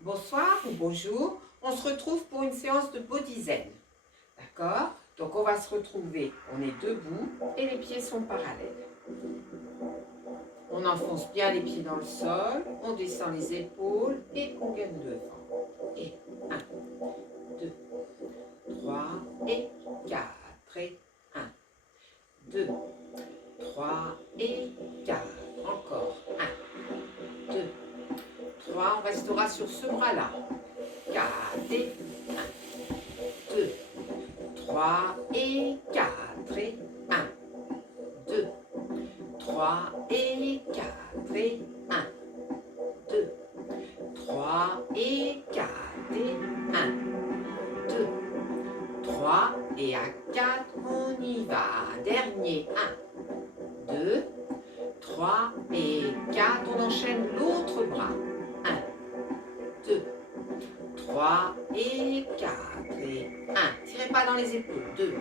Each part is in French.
Bonsoir ou bonjour, on se retrouve pour une séance de body zen. D'accord? Donc on va se retrouver, on est debout et les pieds sont parallèles. On enfonce bien les pieds dans le sol, on descend les épaules et on gagne devant. Et 1, 2, 3 et 4 et 1, 2, 3 et 4. Encore 1, 2, 3, on restera sur ce bras-là. 4 et 1, 2, 3 et 4 et 1, 2, 3 et 4 et 1, 2, 3 et 4 et 1, 2, 3 et à 4, on y va. Dernier 1, 2, 3 et 4, on enchaîne l'autre bras. 1, 2, 3 et 4 et 1. Tirez pas dans les épaules. 2,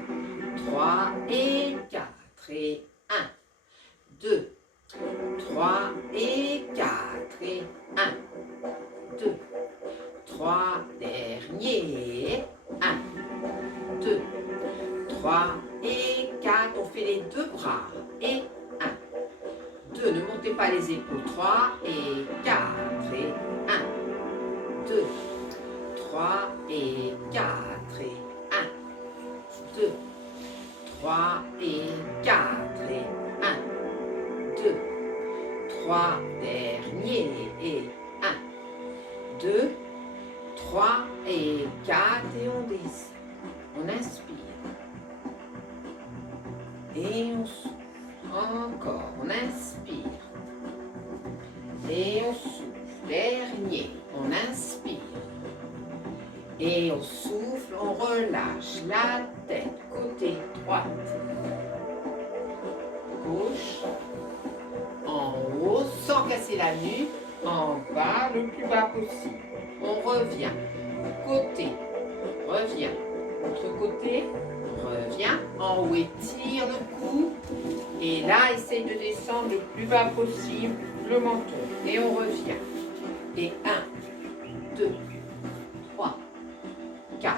3 et 4 et 1. 2, 3 et 4 et 1. 2, 3, dernier. 1, 2, 3 et 4. On fait les deux bras. Et 1, 2, ne montez pas les épaules. 3 et 4 et 1, 2, 3 et 4 et 1, 2, 3 et 4 et 1, 2, 3, dernier et 1, 2, 3 et 4 et on descend. On inspire. Et on souffle. Encore, on inspire. Et on souffle. Dernier, on inspire. Et on souffle, on relâche la tête, côté droite, gauche, en haut, sans casser la nuque, en bas, le plus bas possible. On revient, côté, revient, autre côté, revient, en haut, étire le cou, et là, essaye de descendre le plus bas possible, le menton, et on revient. Et 1, 2, 3, 4,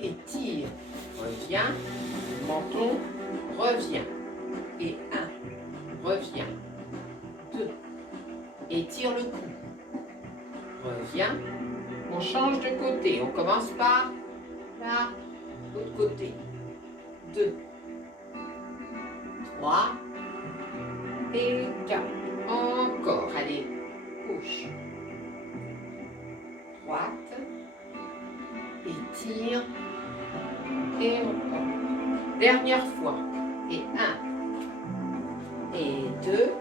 étire, revient, menton, revient, et 1, revient, 2, étire le cou, revient, on change de côté, on commence par là, l'autre côté, 2, 3, et 4, encore, allez, gauche, droite, étire, et on part. Dernière fois, et 1, et 2,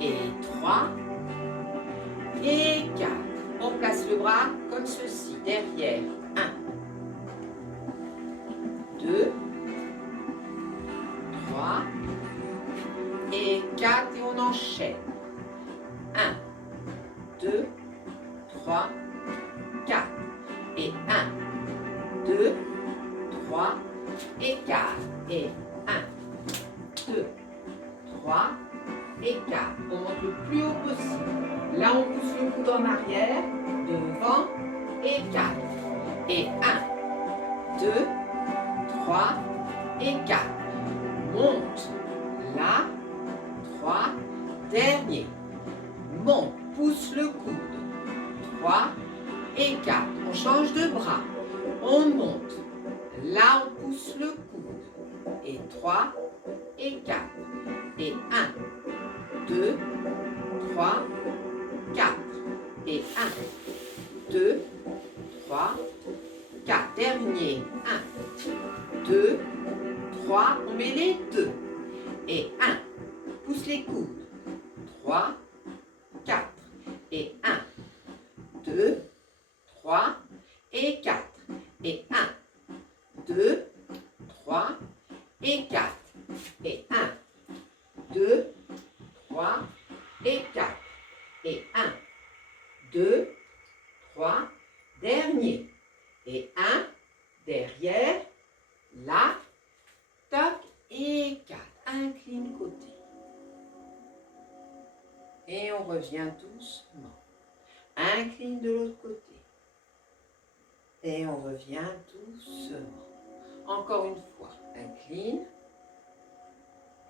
et 3, et 4. On place le bras comme ceci, derrière, 1, 2, 3, et 4, et on enchaîne. 1, 2, 3, 4, et 1, 2, 3, et 4, et 1, 2, 3, et 4. On monte le plus haut possible. Là, on pousse le coude en arrière, devant, et 4. Et 1, 2, 3, et 4. Monte, là, 3, dernier. Monte, pousse le coude, 3 et 4. On change de bras. On monte. Là, on pousse le coude. Et 3 et 4. Et 1, 2, 3, 4. Et 1, 2, 3, 4. Dernier. 1, 2, 3. On met les deux. Et 1, pousse les coudes. 3, 4. Et 1, 2, 3 et 4. Et 1, 2, 3 et 4. Et 1, 2, 3 et 4. Et 1, 2, 3, dernier. Et 1, derrière, là, toc, et 4. Incline côté. Et on revient doucement. incline de l'autre côté. Et on revient doucement. Encore une fois, incline.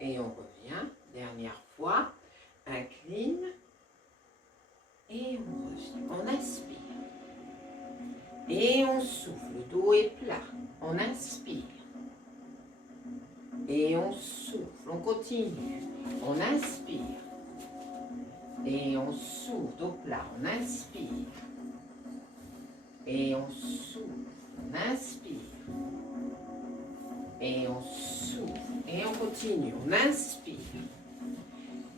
Et on revient. Dernière fois, incline. Et on revient. On inspire. Et on souffle. Le dos est plat. On inspire. Et on souffle. On continue. On inspire. Et on souffle. Dos plat. On inspire. Et on souffle. On inspire. Et on souffle. Et on continue. On inspire.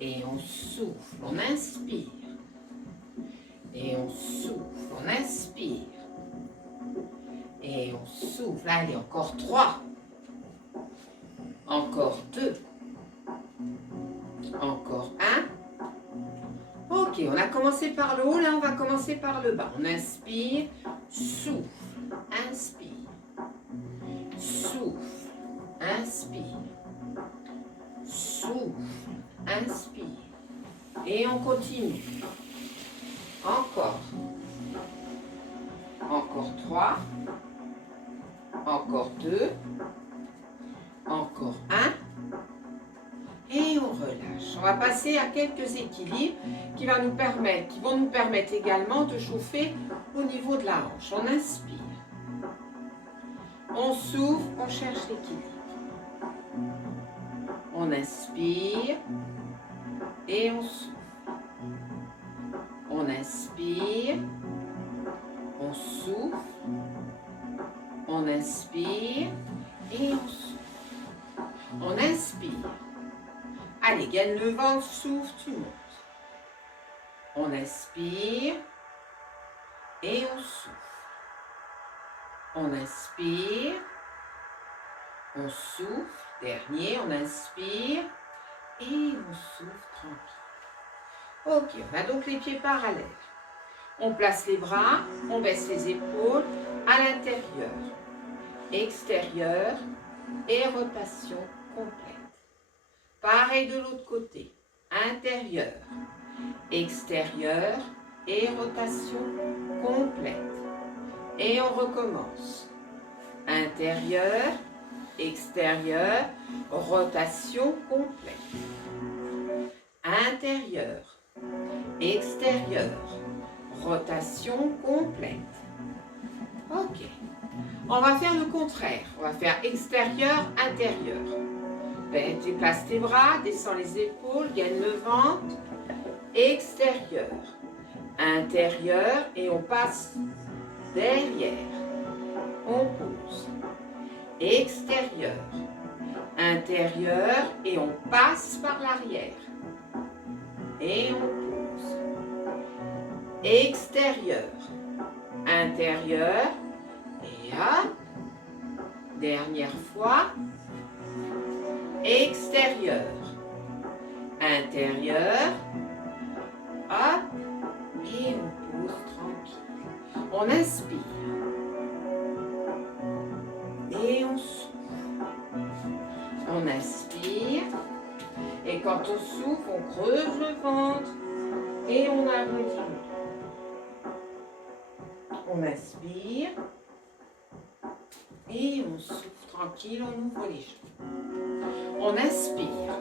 Et on souffle. On inspire. Et on souffle. On inspire. Et on souffle. Allez, encore 3. Encore 2. Encore 1. Ok, on a commencé par le haut. Là, on va commencer par le bas. On inspire. Souffle. Inspire. Souffle. Inspire. Souffle. Inspire. Et on continue. Encore. Encore 3. Encore 2. Encore 1. Et on relâche. On va passer à quelques équilibres qui vont nous permettre également de chauffer au niveau de la hanche. On inspire. On souffle, on cherche l'équilibre. On inspire et on souffle. On inspire, on souffle, on inspire et on souffle. On inspire. Allez, gagne le ventre, souffle, tu montes. On inspire et on souffle. On inspire, on souffle. Dernier, on inspire et on souffle tranquille. Ok, on a donc les pieds parallèles. On place les bras, on baisse les épaules à l'intérieur, extérieur et rotation complète. Pareil de l'autre côté, intérieur, extérieur et rotation complète. Et on recommence. Intérieur, extérieur, rotation complète. Intérieur, extérieur, rotation complète. Ok. On va faire le contraire. On va faire extérieur, intérieur. Déplace tes bras, descends les épaules, gagne le ventre. Extérieur, intérieur et on passe derrière. On pose. Extérieur, intérieur et on passe par l'arrière. Et on pose. Extérieur, intérieur et hop. Dernière fois. Extérieur, intérieur, hop, et on pose tranquille. On inspire et on souffle. On inspire et quand on souffle, on creuse le ventre et on arrondit le dos. On inspire et on souffle tranquille, on ouvre les jambes. On inspire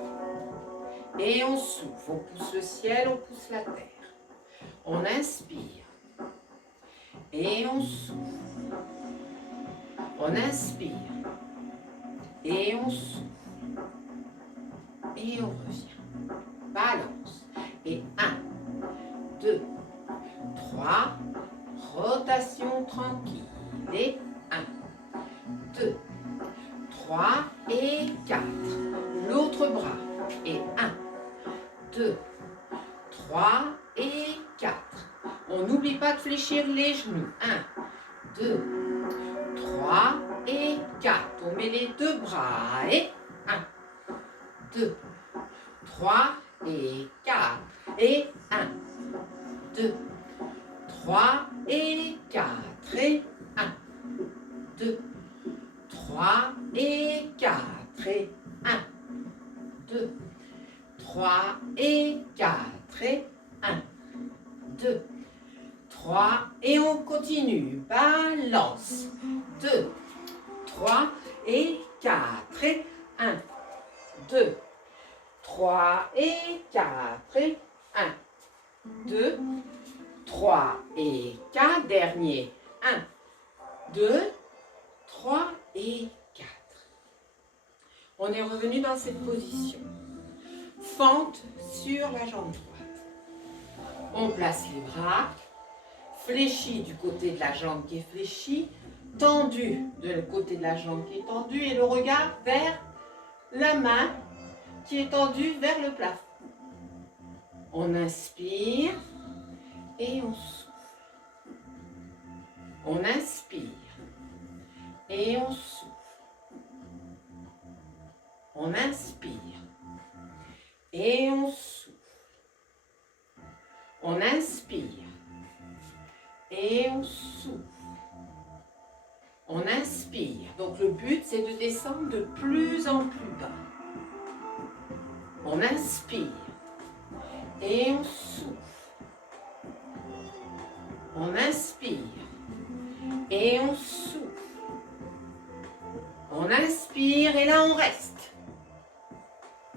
et on souffle. On pousse le ciel, on pousse la terre. On inspire et on souffle. On inspire et on souffle. Et on revient. Balance. Et 1, 2, 3. Rotation tranquille. Et 1, 2, 3 et 4. L'autre bras. Et 1, 2, 3 et 4. On n'oublie pas de fléchir les genoux. 1, 2, 3 et 4. On met les deux bras. Et 1, 2, 3 et 4. Et 1, 2, 3 et 4. Et 1, 2, 3 et 4. Et 1, 2, 3 et 4. Et 1, 2, 3, et on continue. Balance. 2, 3 et 4 et 1, 2, 3 et 4 et 1, 2, 3 et 4. Dernier. 1, 2, 3 et 4. On est revenu dans cette position. Fente sur la jambe droite. On place les bras, fléchis du côté de la jambe qui est fléchie, tendu de le côté de la jambe qui est tendue et le regard vers la main qui est tendue vers le plafond. On inspire et on souffle. On inspire et on souffle. On inspire et on souffle. On inspire et on souffle. On inspire. Donc le but, c'est de descendre de plus en plus bas. On inspire et on souffle. On inspire et on souffle. On inspire et là on reste.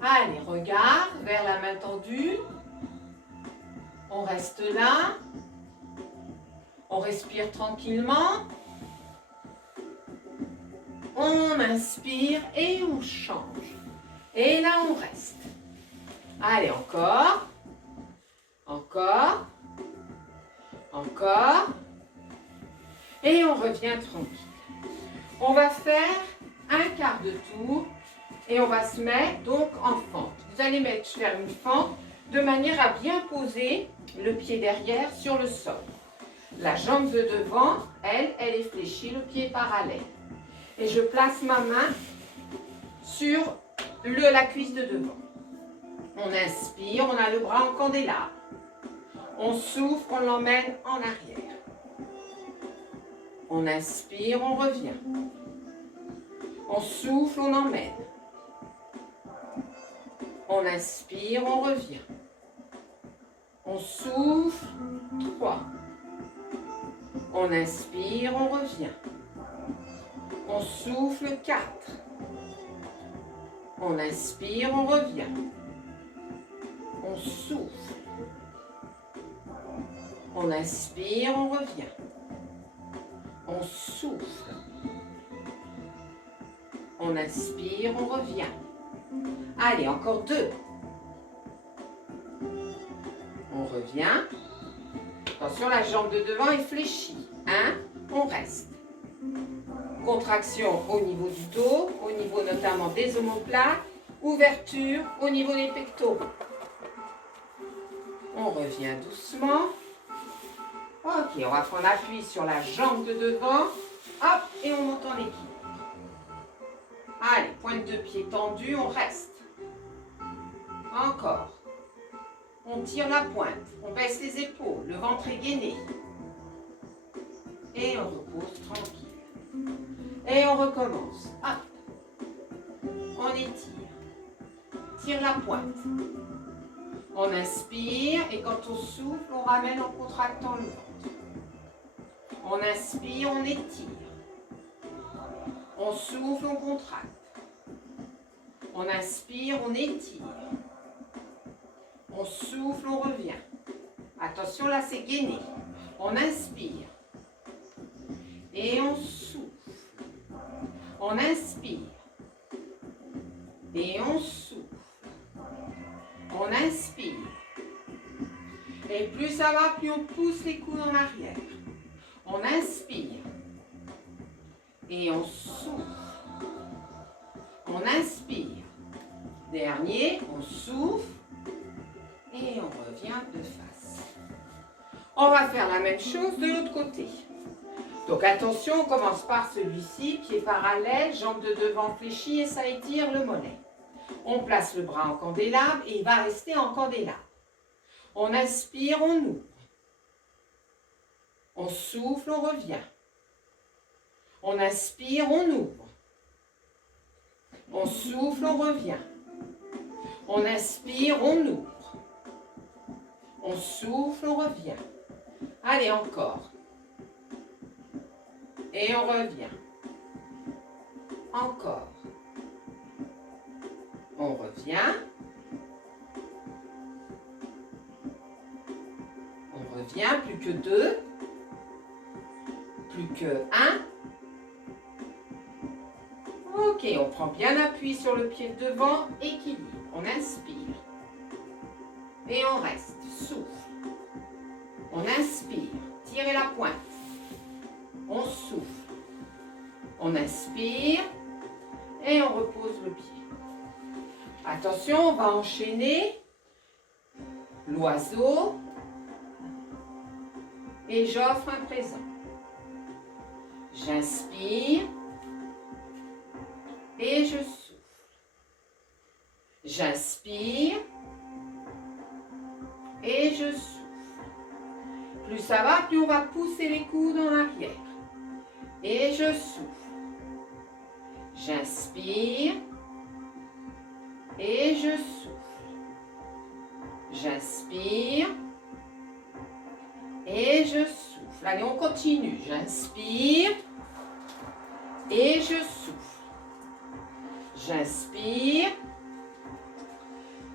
Allez, regard vers la main tendue. On reste là. On respire tranquillement. On inspire et on change. Et là, on reste. Allez, encore. Encore. Encore. Et on revient tranquille. On va faire un quart de tour et on va se mettre donc en fente. Vous allez faire une fente de manière à bien poser le pied derrière sur le sol. La jambe de devant, elle est fléchie, le pied est parallèle. Et je place ma main sur la cuisse de devant. On inspire, on a le bras en candélabre. On souffle, on l'emmène en arrière. On inspire, on revient. On souffle, on emmène. On inspire, on revient. On souffle, 3. On inspire, on revient. On souffle, 4. On inspire, on revient. On souffle. On inspire, on revient. On souffle. On inspire, on revient. Allez, encore 2. On revient. Attention, la jambe de devant est fléchie. 1, on reste. Contraction au niveau du dos, au niveau notamment des omoplates. Ouverture au niveau des pectoraux. On revient doucement. Ok, on va prendre appui sur la jambe de devant. Hop, et on monte en équilibre. Allez, pointe de pied tendue, on reste. Encore. On tire la pointe, on baisse les épaules, le ventre est gainé. Et on repose tranquille. Et on recommence. Hop. On étire. Tire la pointe. On inspire et quand on souffle, on ramène en contractant le ventre. On inspire, on étire. On souffle, on contracte. On inspire, on étire. On souffle, on revient. Attention, là, c'est gainé. On inspire. Et on souffle. On inspire. Et on souffle. On inspire. Et plus ça va, plus on pousse les coudes en arrière. On inspire. Et on souffle. On inspire. Dernier, on souffle. Et on revient de face. On va faire la même chose de l'autre côté. Donc attention, on commence par celui-ci, pied parallèle, jambe de devant fléchie et ça étire le mollet. On place le bras en candélabre et il va rester en candélabre. On inspire, on ouvre. On souffle, on revient. On inspire, on ouvre. On souffle, on revient. On inspire, on ouvre. On souffle, on revient. Allez, encore. Et on revient. Encore. On revient. On revient, plus que 2. Plus que 1. Ok, on prend bien appui sur le pied de devant, équilibre. On inspire. Et on reste. Souffle. On inspire. Tirez la pointe. On souffle. On inspire. Et on repose le pied. Attention, on va enchaîner l'oiseau. Et j'offre un présent. J'inspire. Et je souffle. J'inspire. Et je souffle. Plus ça va, plus on va pousser les coudes en arrière. Et je souffle. J'inspire. Et je souffle. J'inspire. Et je souffle. Allez, on continue. J'inspire. Et je souffle. J'inspire.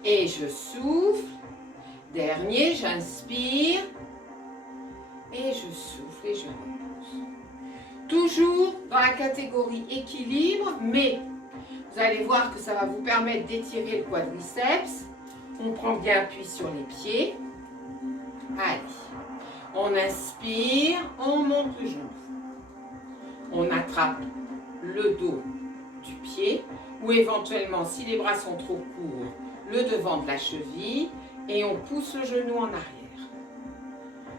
Et je souffle. Dernier, j'inspire. Et je souffle et je repose. Toujours dans la catégorie équilibre, mais vous allez voir que ça va vous permettre d'étirer le quadriceps. On prend bien appui sur les pieds. Allez. On inspire, on monte le genou. On attrape le dos du pied ou éventuellement, si les bras sont trop courts, le devant de la cheville et on pousse le genou en arrière.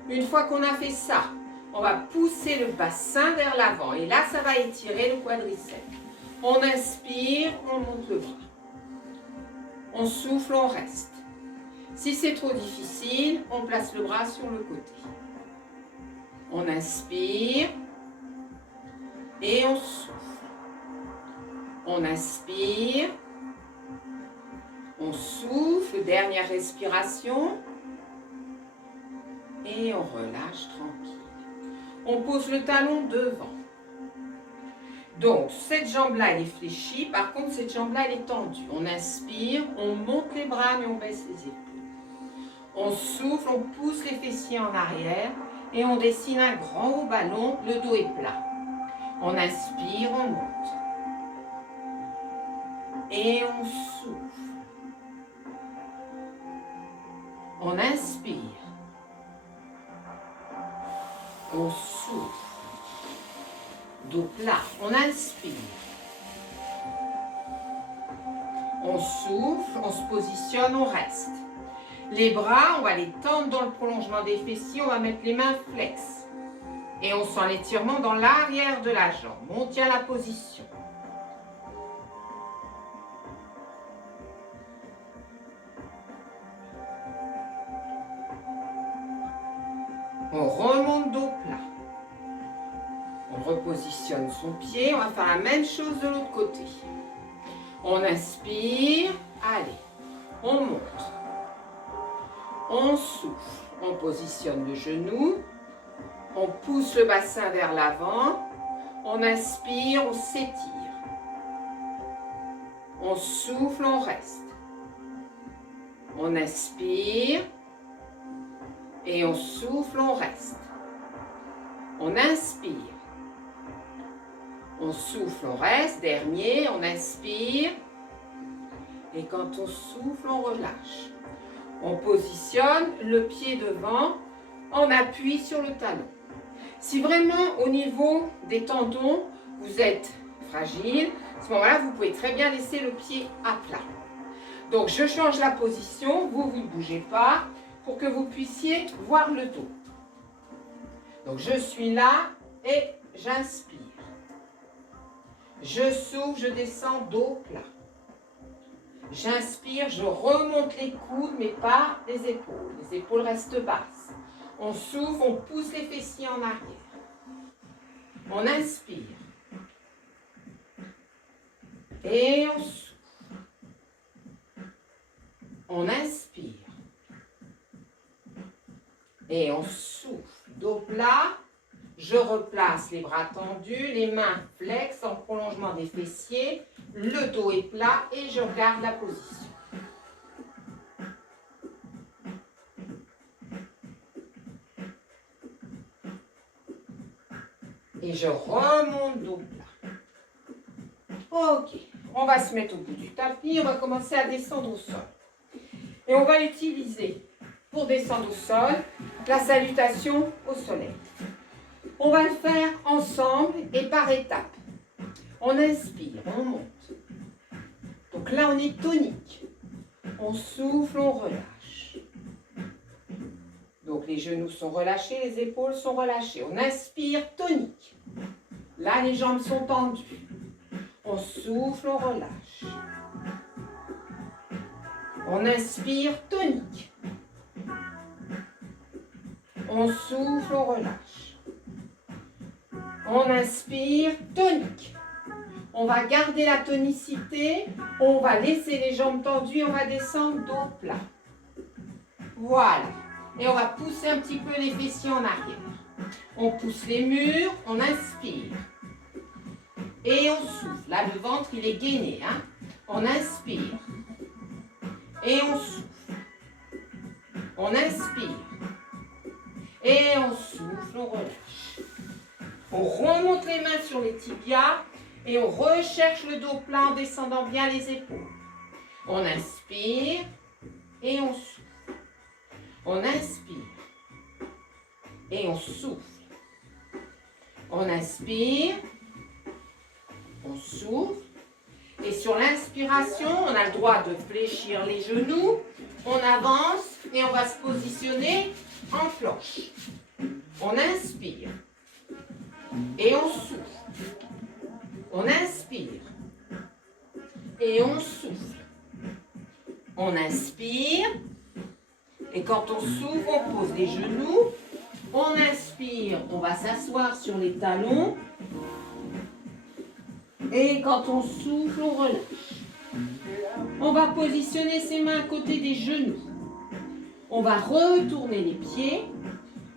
Une fois qu'on a fait ça, on va pousser le bassin vers l'avant et là, ça va étirer le quadriceps. On inspire, on monte le bras. On souffle, on reste. Si c'est trop difficile, on place le bras sur le côté. On inspire et on souffle. On inspire, on souffle, dernière respiration et on relâche tranquille. On pose le talon devant. Donc, cette jambe-là, elle est fléchie. Par contre, cette jambe-là, elle est tendue. On inspire, on monte les bras, mais on baisse les épaules. On souffle, on pousse les fessiers en arrière et on dessine un grand haut ballon. Le dos est plat. On inspire, on monte. Et on souffle. On inspire. On souffle. Dos plat. On inspire. On souffle, on se positionne, on reste. Les bras, on va les tendre dans le prolongement des fessiers, on va mettre les mains flex. Et on sent l'étirement dans l'arrière de la jambe. On tient la position. On remonte dos plat. On repositionne son pied. On va faire la même chose de l'autre côté. On inspire. Allez. On monte. On souffle. On positionne le genou. On pousse le bassin vers l'avant. On inspire. On s'étire. On souffle. On reste. On inspire. Et on souffle, on reste. On inspire. On souffle, on reste. Dernier, on inspire. Et quand on souffle, on relâche. On positionne le pied devant. On appuie sur le talon. Si vraiment au niveau des tendons, vous êtes fragile, à ce moment-là, vous pouvez très bien laisser le pied à plat. Donc, je change la position. Vous ne bougez pas, pour que vous puissiez voir le dos. Donc, je suis là et j'inspire. Je souffle, je descends dos plat. J'inspire, je remonte les coudes, mais pas les épaules. Les épaules restent basses. On souffle, on pousse les fessiers en arrière. On inspire. Et on souffle. On inspire. Et on souffle, dos dos plat, je replace les bras tendus, les mains flex en prolongement des fessiers, le dos est plat et je garde la position. Et je remonte dos plat. Ok, on va se mettre au bout du tapis, on va commencer à descendre au sol. Et on va utiliser, pour descendre au sol, la salutation au soleil. On va le faire ensemble et par étapes. On inspire, on monte. Donc là, on est tonique. On souffle, on relâche. Donc les genoux sont relâchés, les épaules sont relâchées. On inspire, tonique. Là, les jambes sont tendues. On souffle, on relâche. On inspire, tonique. On souffle, on relâche. On inspire, tonique. On va garder la tonicité. On va laisser les jambes tendues. On va descendre dos plat. Voilà. Et on va pousser un petit peu les fessiers en arrière. On pousse les murs. On inspire. Et on souffle. Là, le ventre, il est gainé. Hein? On inspire. Et on souffle. On inspire. Et on souffle, on relâche. On remonte les mains sur les tibias et on recherche le dos plat en descendant bien les épaules. On inspire et on souffle. On inspire et on souffle. On inspire, on souffle. Et sur l'inspiration, on a le droit de fléchir les genoux. On avance et on va se positionner en planche. On inspire et on souffle. On inspire et on souffle. On inspire et quand on souffle, on pose les genoux. On inspire, on va s'asseoir sur les talons. Et quand on souffle, on relâche. On va positionner ses mains à côté des genoux. On va retourner les pieds.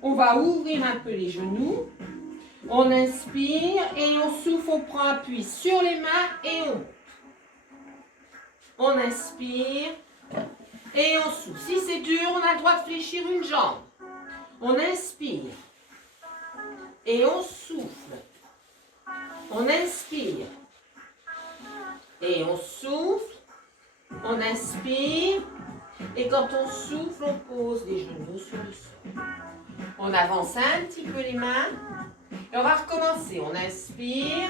On va ouvrir un peu les genoux. On inspire et on souffle, on prend appui sur les mains et on monte. On inspire et on souffle. Si c'est dur, on a le droit de fléchir une jambe. On inspire et on souffle. On inspire et on souffle. On inspire et quand on souffle, on pose les genoux sur le sol. On avance un petit peu les mains. Et on va recommencer. On inspire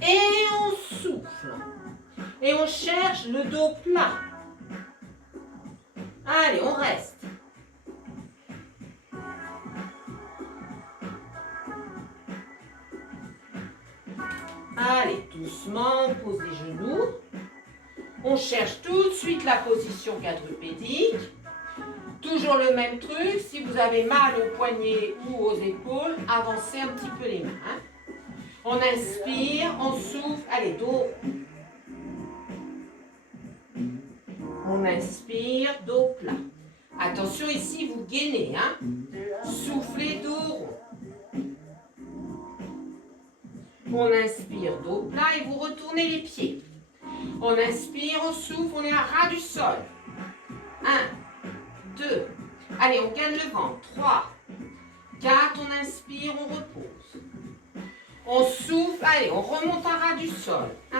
et on souffle. Et on cherche le dos plat. Allez, on reste. Allez, doucement, on pose les genoux. On cherche tout de suite la position quadrupédique. Toujours le même truc, si vous avez mal aux poignets ou aux épaules, avancez un petit peu les mains. Hein. On inspire, on souffle, allez, dos. On inspire, dos plat. Attention, ici, vous gainez. Hein. Soufflez, dos rond. On inspire, dos plat et vous retournez les pieds. On inspire, on souffle, on est à ras du sol. 1, 2. Allez, on gagne le ventre. 3, 4. On inspire, on repose. On souffle. Allez, on remonte à ras du sol. 1,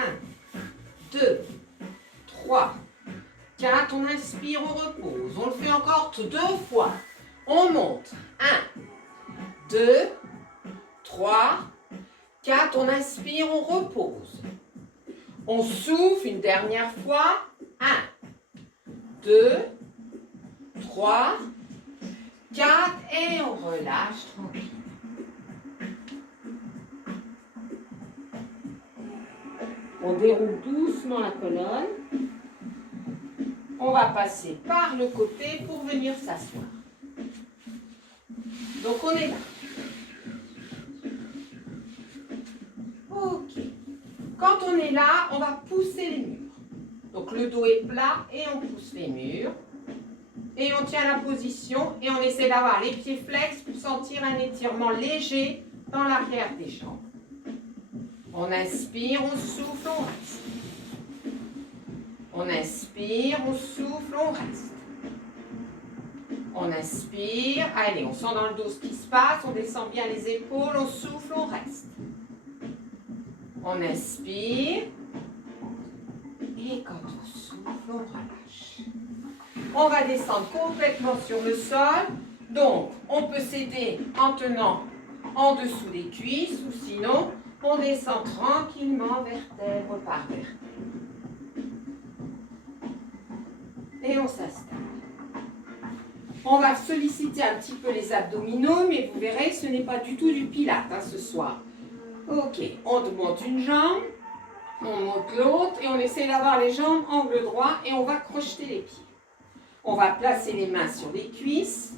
2, 3, 4. On inspire, on repose. On le fait encore 2 fois. On monte. 1, 2, 3, 4. On inspire, on repose. On souffle une dernière fois. 1, 2, 3, 4 et on relâche tranquille. On déroule doucement la colonne. On va passer par le côté pour venir s'asseoir. Donc on est là. Ok. Quand on est là, on va pousser les murs. Donc le dos est plat et on pousse les murs. et on tient la position et on essaie d'avoir les pieds flex pour sentir un étirement léger dans l'arrière des jambes. On inspire, on souffle, on reste. On inspire, on souffle, on reste. On inspire, allez, on sent dans le dos ce qui se passe, on descend bien les épaules, on souffle, on reste. On inspire, et quand on souffle, on relâche. On va descendre complètement sur le sol, donc on peut s'aider en tenant en dessous des cuisses, ou sinon, on descend tranquillement vertèbre par vertèbre. Et on s'installe. On va solliciter un petit peu les abdominaux, mais vous verrez, ce n'est pas du tout du pilate ce soir. Ok, on monte une jambe, on monte l'autre, et on essaie d'avoir les jambes angle droit, et on va crocheter les pieds. On va placer les mains sur les cuisses.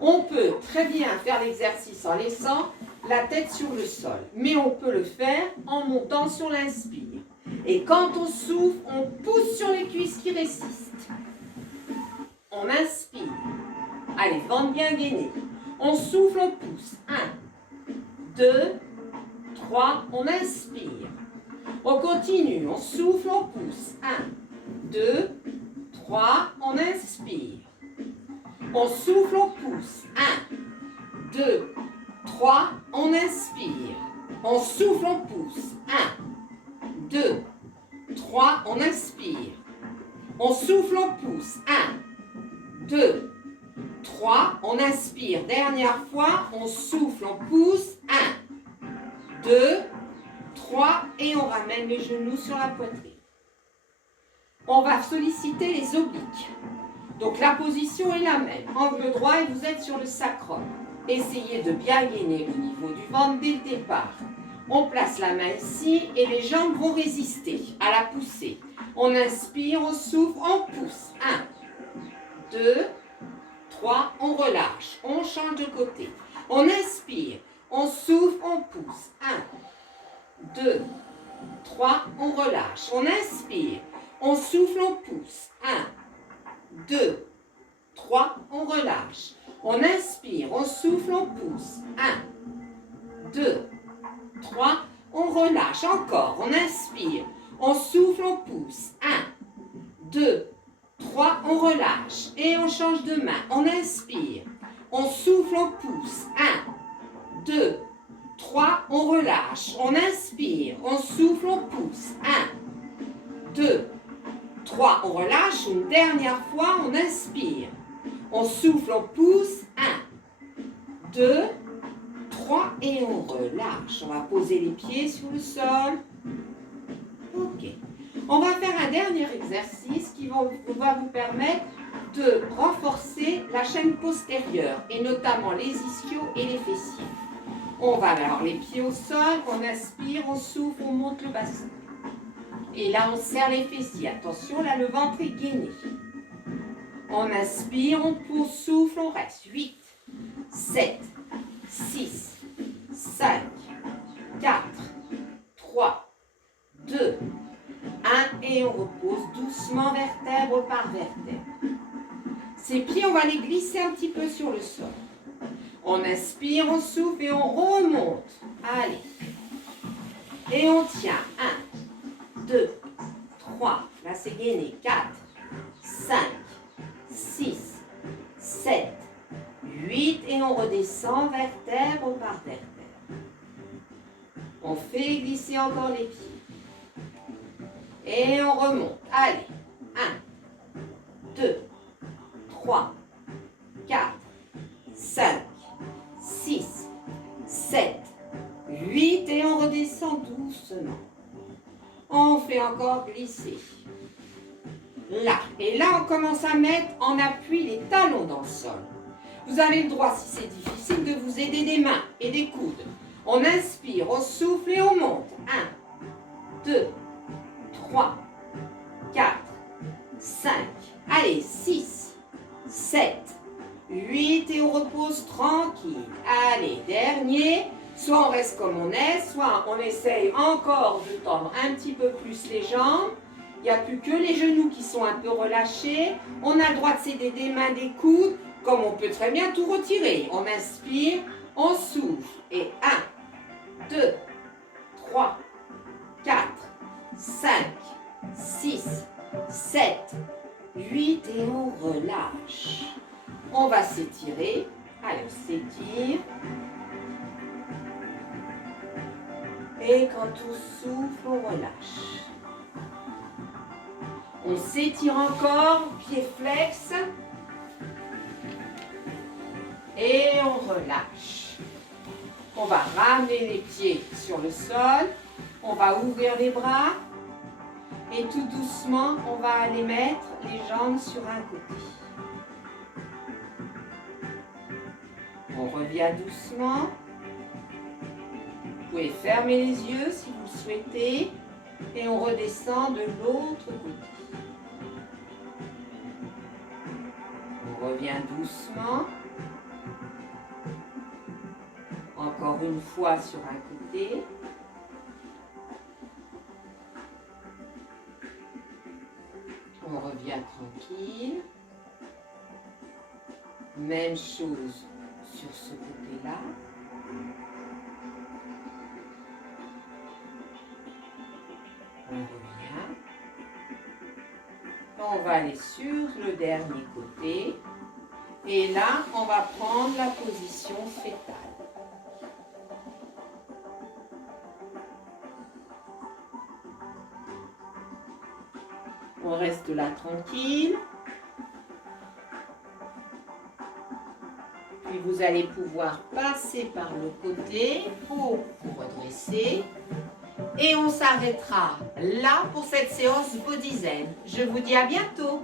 On peut très bien faire l'exercice en laissant la tête sur le sol, mais on peut le faire en montant sur l'inspire. Et quand on souffle, on pousse sur les cuisses qui résistent. On inspire. Allez, ventre bien gainé. On souffle, on pousse. 1, 2, 3, on inspire. On continue, on souffle, on pousse. 1, 2, 3, on inspire. On souffle, on pousse. 1, 2, 3, on inspire. On souffle, on pousse. 1, 2, 3, on inspire. On souffle, on pousse. 1, 2, 3, on inspire. Dernière fois, on souffle, on pousse. 1, 2, 3, et on ramène les genoux sur la poitrine. On va solliciter les obliques. Donc la position est la même. Angle droit et vous êtes sur le sacrum. Essayez de bien gainer au niveau du ventre dès le départ. On place la main ici et les jambes vont résister à la poussée. On inspire, on souffle, on pousse. 1, 2, 3, on relâche. On change de côté. On inspire, on souffle, on pousse. 1, 2, 3, on relâche. On inspire, on souffle, on pousse. 1, 2, 3, on relâche. On inspire, on souffle, on pousse. 1, 2, 3, on relâche. Encore, on inspire, on souffle, on pousse. 1, 2, 3, on relâche. Et on change de main. On inspire, on souffle, on pousse. 1, 2, 3, on relâche. On inspire, on souffle, on pousse. 1, 2, 3, on relâche. Une dernière fois, on inspire. On souffle, on pousse. 1, 2, 3 et on relâche. On va poser les pieds sur le sol. Ok. On va faire un dernier exercice qui va vous permettre de renforcer la chaîne postérieure et notamment les ischios et les fessiers. On va avoir les pieds au sol, on inspire, on souffle, on monte le bassin. Et là, on serre les fessiers. Attention, là, le ventre est gainé. On inspire, on pousse, souffle, on reste. 8, 7, 6, 5, 4, 3, 2, 1. Et on repose doucement vertèbre par vertèbre. Ces pieds, on va les glisser un petit peu sur le sol. On inspire, on souffle et on remonte. Allez. Et on tient. 1, 2, 3. Là, c'est gainé. 4, 5, 6, 7, 8. Et on redescend vertèbre par vertèbre. On fait glisser encore les pieds. Et on remonte. Allez. 1, 2, 3, 4, 5, 6, 7, 8. Et on redescend doucement. On fait encore glisser. Là. Et là, on commence à mettre en appui les talons dans le sol. Vous avez le droit, si c'est difficile, de vous aider des mains et des coudes. On inspire, on souffle et on monte. 1, 2, 3, 4, 5, allez, 6, 7, 8 et on repose tranquille. Allez, dernier, soit on reste comme on est, soit on essaye encore de tendre un petit peu plus les jambes Il n'y a plus que les genoux qui sont un peu relâchés. On a le droit de céder des mains, des coudes, comme on peut très bien tout retirer. On inspire, on souffle. Et 1, 2, 3, 4, 5, 6, 7, 8 et on relâche. On va s'étirer. Allez, on s'étire. Et quand on souffle, on relâche. On s'étire encore, pieds flex. Et on relâche. On va ramener les pieds sur le sol. On va ouvrir les bras. Et tout doucement, on va aller mettre les jambes sur un côté. On revient doucement. Vous pouvez fermer les yeux si vous le souhaitez. Et on redescend de l'autre côté. On revient doucement. Encore une fois sur un côté. On revient tranquille. Même chose sur ce côté-là. On revient. On va aller sur le dernier côté. Et là, on va prendre la position fétale. On reste là tranquille. Puis vous allez pouvoir passer par le côté pour vous redresser. Et on s'arrêtera là pour cette séance Body Zen. Je vous dis à bientôt.